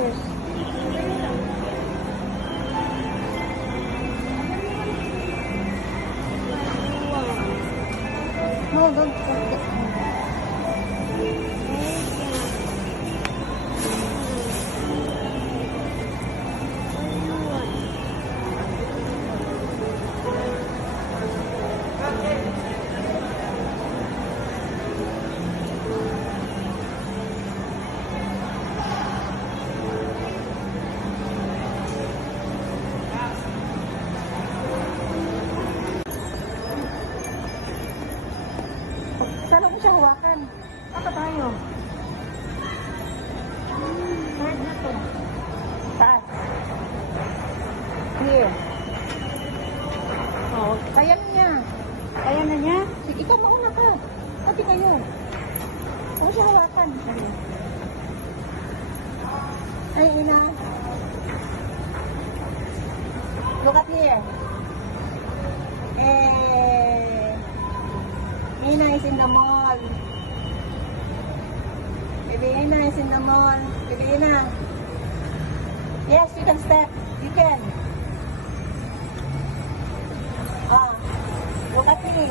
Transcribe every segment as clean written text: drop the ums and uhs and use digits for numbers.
$10. No, don't touch it. Saan ako siya hawakan? Apa tayo? Third na to. Taas. Here. Oh, kaya na niya. Kaya na niya? Sige, ikaw mauna ka. Pati kayo. Ako siya hawakan. Ay, ina. Look at here. Ina is in the mall. Baby Ina is in the mall. Baby Ina. Yes, you can step. You can. Ah, look at me.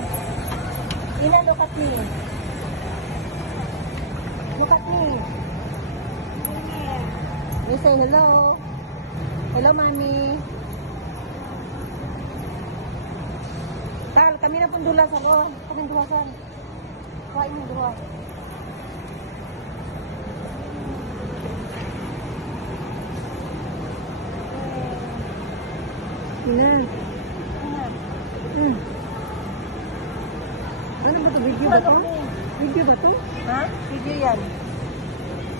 Ina, look at me. Look at me. You say hello. Hello, mommy. Tal, kami na itong dulas ako. Kaming duwasan. Kain mo duwas. Ina. Ano ba ito? Video ba ito? Video ba ito? Ha? Video yan.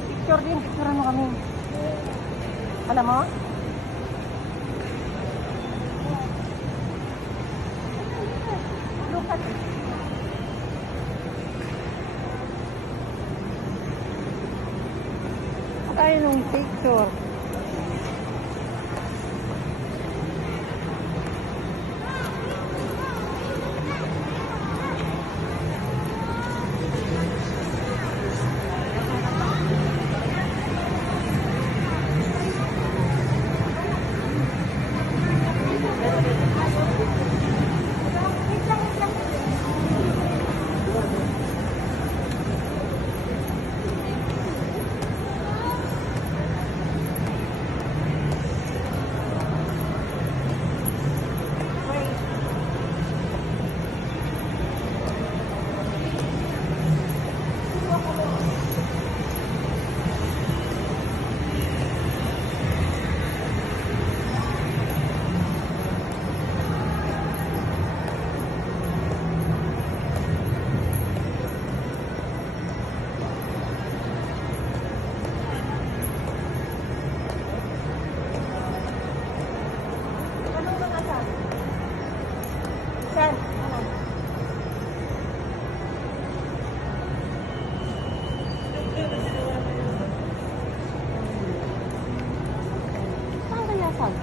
Picture din. Picturean mo kami. Alam mo? Look at it. Tayo nung picture. Saan? Ano? Saan kaya saan?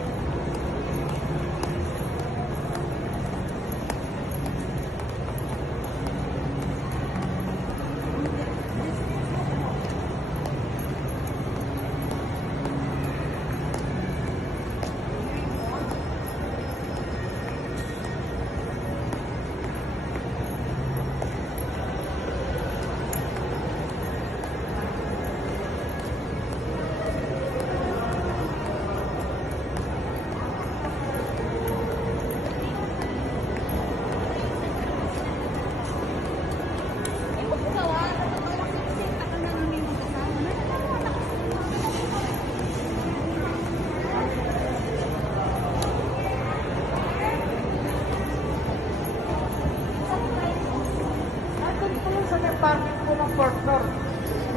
Parking po ng 4th floor.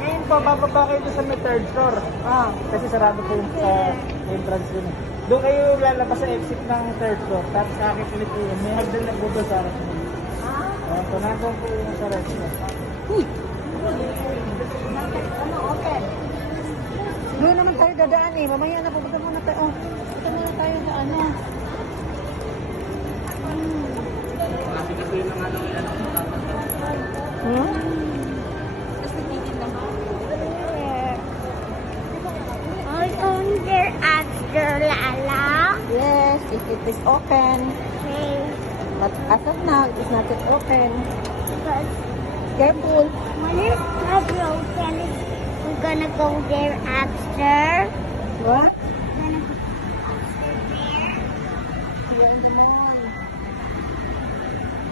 Ngayon po, bababa kayo doon sa may 3rd floor. Kasi sarado po yung sa entrance yun. Doon kayo lalabas sa exit ng 3rd floor. Tapos kakit ulit po yun. May hagdan na po doon sa harap mo. Ayan po, nandun po yung sa restaurant. Uy! Ano, open? Doon naman tayo dadaan eh. Mamaya na, pupunta muna tayo. Oh, pupunta muna tayo sa ano. Kasi kasi yun ang ano yan. Ay, it is open. Okay. But as of now, it is not yet open. Because Careful. when it's not open, we're gonna go there after. What? We're gonna go after there. You're in the mall.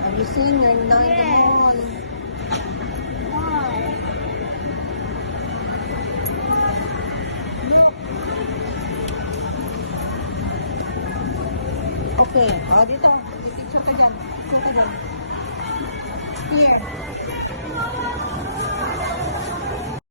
Have you seen? You're now in the Yes. mall. Why? Okay. Oh, dito. Picture ka dyan. Picture ka dyan. Here.